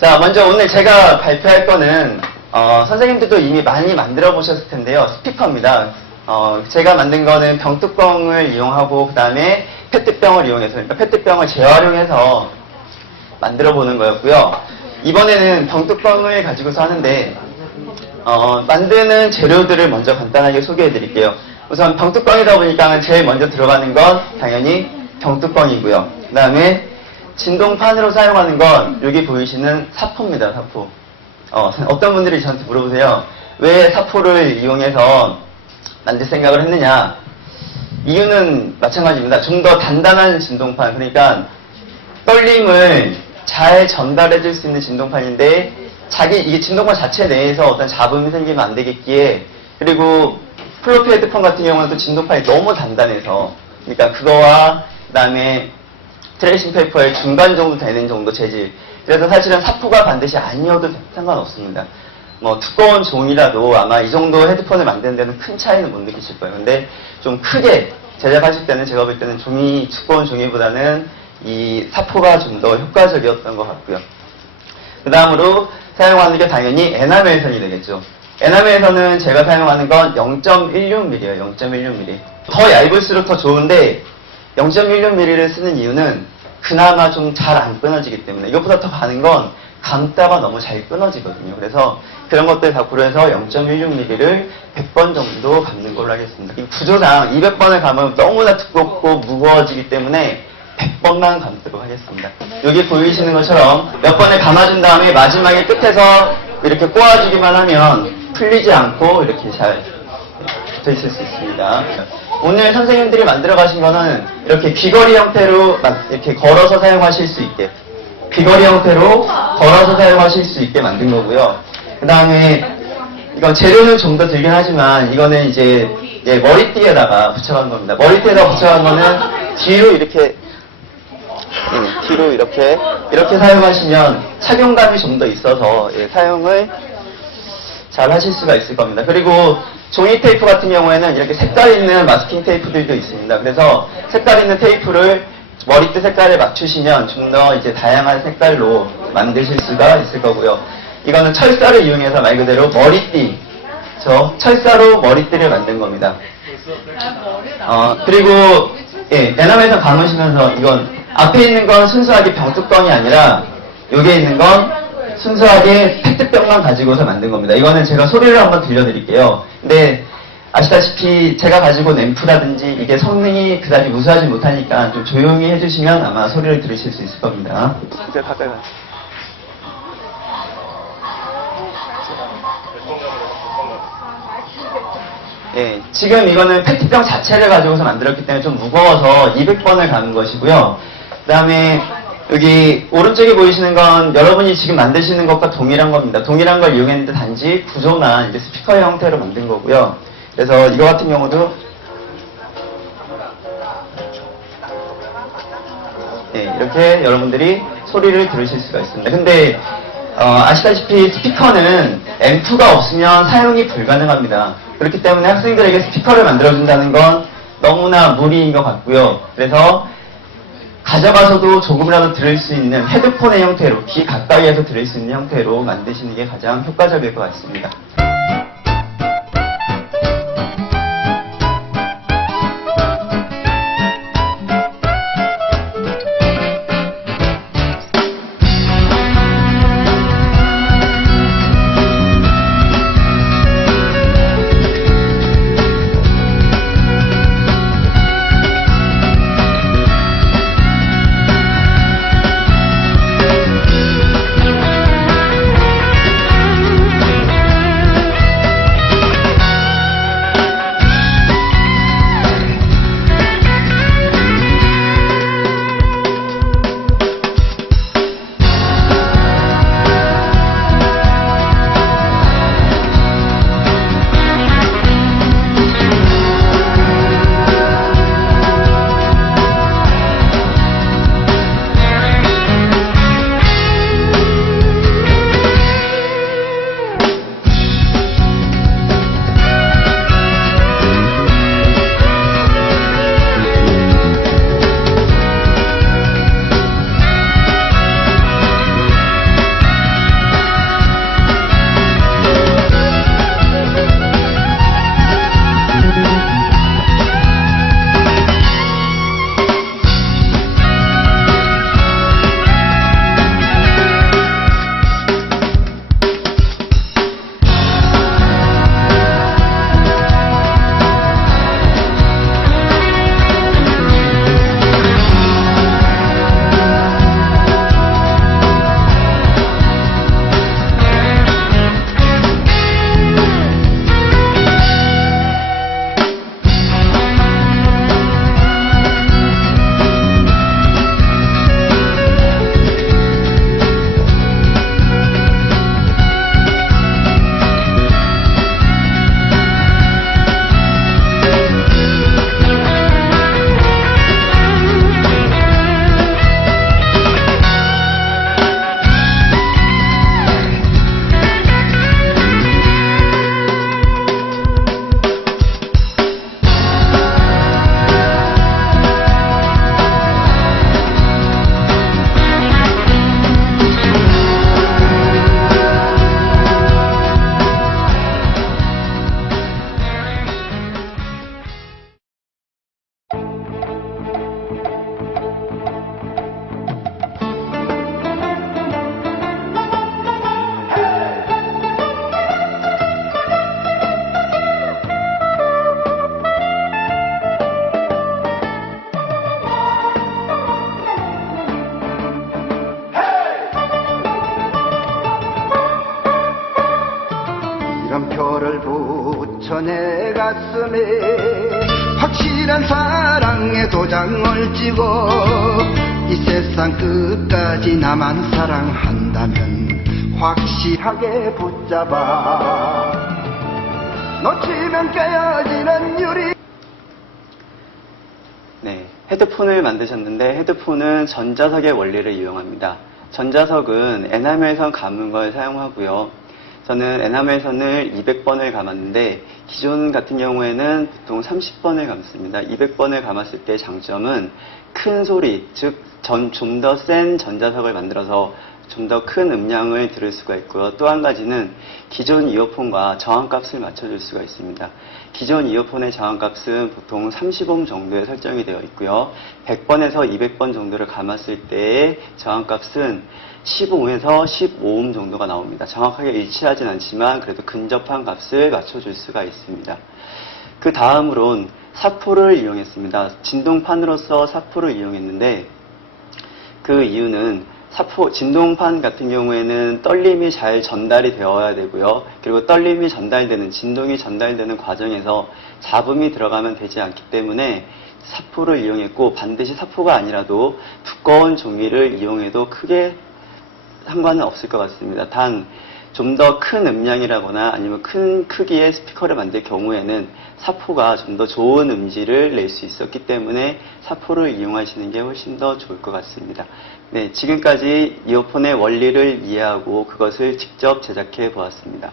자, 먼저 오늘 제가 발표할 거는 선생님들도 이미 많이 만들어 보셨을 텐데요. 스피커입니다. 제가 만든 거는 병뚜껑을 이용하고 그 다음에 페트병을 이용해서, 그러니까 페트병을 재활용해서 만들어 보는 거였고요. 이번에는 병뚜껑을 가지고서 하는데 만드는 재료들을 먼저 간단하게 소개해 드릴게요. 우선 병뚜껑이다 보니까 제일 먼저 들어가는 건 당연히 병뚜껑이고요. 그 다음에 진동판으로 사용하는 건 여기 보이시는 사포입니다. 사포. 어떤 분들이 저한테 물어보세요. 왜 사포를 이용해서 만들 생각을 했느냐. 이유는 마찬가지입니다. 좀 더 단단한 진동판, 그러니까 떨림을 잘 전달해 줄 수 있는 진동판인데 이게 진동판 자체 내에서 어떤 잡음이 생기면 안 되겠기에, 그리고 플로피 헤드폰 같은 경우는 또 진동판이 너무 단단해서, 그러니까 그거와 그 다음에 트레이싱 페이퍼의 중간 정도 되는 정도 재질. 그래서 사실은 사포가 반드시 아니어도 상관없습니다. 뭐 두꺼운 종이라도 아마 이 정도 헤드폰을 만드는 데는 큰 차이는 못 느끼실 거예요. 근데 좀 크게 제작하실 때는 제가 볼 때는 두꺼운 종이보다는 이 사포가 좀 더 효과적이었던 것 같고요. 그 다음으로 사용하는 게 당연히 에나멜선이 되겠죠. 에나멜선은 제가 사용하는 건 0.16mm예요. 0.16mm. 더 얇을수록 더 좋은데 0.16mm를 쓰는 이유는 그나마 좀 잘 안 끊어지기 때문에, 이것보다 더 가는 건 감다가 너무 잘 끊어지거든요. 그래서 그런 것들 다 고려해서 0.16mm를 100번 정도 감는 걸로 하겠습니다. 구조상 200번을 감으면 너무나 두껍고 무거워지기 때문에 100번만 감도록 하겠습니다. 여기 보이시는 것처럼 몇 번을 감아준 다음에 마지막에 끝에서 이렇게 꼬아주기만 하면 풀리지 않고 이렇게 잘 붙어 있을 수 있습니다. 오늘 선생님들이 만들어 가신 거는 이렇게 귀걸이 형태로 이렇게 걸어서 사용하실 수 있게, 귀걸이 형태로 걸어서 사용하실 수 있게 만든 거고요. 그 다음에 이건 재료는 좀 더 들긴 하지만 이거는 이제 머리띠에다가 붙여간 겁니다. 머리띠에다가 붙여간 거는 뒤로 이렇게 뒤로 이렇게 사용하시면 착용감이 좀 더 있어서 사용을 잘 하실 수가 있을 겁니다. 그리고 종이 테이프 같은 경우에는 이렇게 색깔 있는 마스킹 테이프들도 있습니다. 그래서 색깔 있는 테이프를 머리띠 색깔에 맞추시면 좀 더 이제 다양한 색깔로 만드실 수가 있을 거고요. 이거는 철사를 이용해서 말 그대로 머리띠, 철사로 머리띠를 만든 겁니다. 그리고 에나멜선 감으시면서 이건 앞에 있는 건 순수하게 병뚜껑이 아니라 여기에 있는 건 순수하게 페트병만 가지고서 만든 겁니다. 이거는 제가 소리를 한번 들려드릴게요. 근데 아시다시피 제가 가지고 온 앰프라든지 이게 성능이 그다지 우수하지 못하니까 좀 조용히 해주시면 아마 소리를 들으실 수 있을 겁니다. 이제 가까이 가. 지금 이거는 페트병 자체를 가지고서 만들었기 때문에 좀 무거워서 200번을 가는 것이고요. 그 다음에 여기 오른쪽에 보이시는 건 여러분이 지금 만드시는 것과 동일한 겁니다. 동일한 걸 이용했는데 단지 구조나 이제 스피커의 형태로 만든 거고요. 그래서 이거 같은 경우도 이렇게 여러분들이 소리를 들으실 수가 있습니다. 근데 아시다시피 스피커는 앰프가 없으면 사용이 불가능합니다. 그렇기 때문에 학생들에게 스피커를 만들어준다는 건 너무나 무리인 것 같고요. 그래서 가져가서도 조금이라도 들을 수 있는 헤드폰의 형태로, 귀 가까이에서 들을 수 있는 형태로 만드시는 게 가장 효과적일 것 같습니다. 너를 붙여 내 가슴에 확실한 사랑의 도장을 찍어 이 세상 끝까지 나만 사랑한다면 확실하게 붙잡아 놓치면 깨어지는 유리. 네, 헤드폰을 만드셨는데 헤드폰은 전자석의 원리를 이용합니다. 전자석은 에나멜선 감은 걸 사용하고요. 저는 에나멜선을 200번을 감았는데 기존 같은 경우에는 보통 30번을 감습니다. 200번을 감았을 때 장점은 큰 소리, 즉 좀 더 센 전자석을 만들어서 좀 더 큰 음량을 들을 수가 있고요. 또 한 가지는 기존 이어폰과 저항값을 맞춰줄 수가 있습니다. 기존 이어폰의 저항값은 보통 30옴 정도에 설정이 되어 있고요. 100번에서 200번 정도를 감았을 때의 저항값은 15에서 15옴 정도가 나옵니다. 정확하게 일치하진 않지만 그래도 근접한 값을 맞춰줄 수가 있습니다. 그 다음으론 사포를 이용했습니다. 진동판으로서 사포를 이용했는데 그 이유는 진동판 같은 경우에는 떨림이 잘 전달이 되어야 되고요. 그리고 떨림이 전달되는, 진동이 전달되는 과정에서 잡음이 들어가면 되지 않기 때문에 사포를 이용했고, 반드시 사포가 아니라도 두꺼운 종이를 이용해도 크게 상관은 없을 것 같습니다. 단, 좀 더 큰 음량이라거나 아니면 큰 크기의 스피커를 만들 경우에는 사포가 좀 더 좋은 음질을 낼 수 있었기 때문에 사포를 이용하시는 게 훨씬 더 좋을 것 같습니다. 네, 지금까지 이어폰의 원리를 이해하고 그것을 직접 제작해 보았습니다.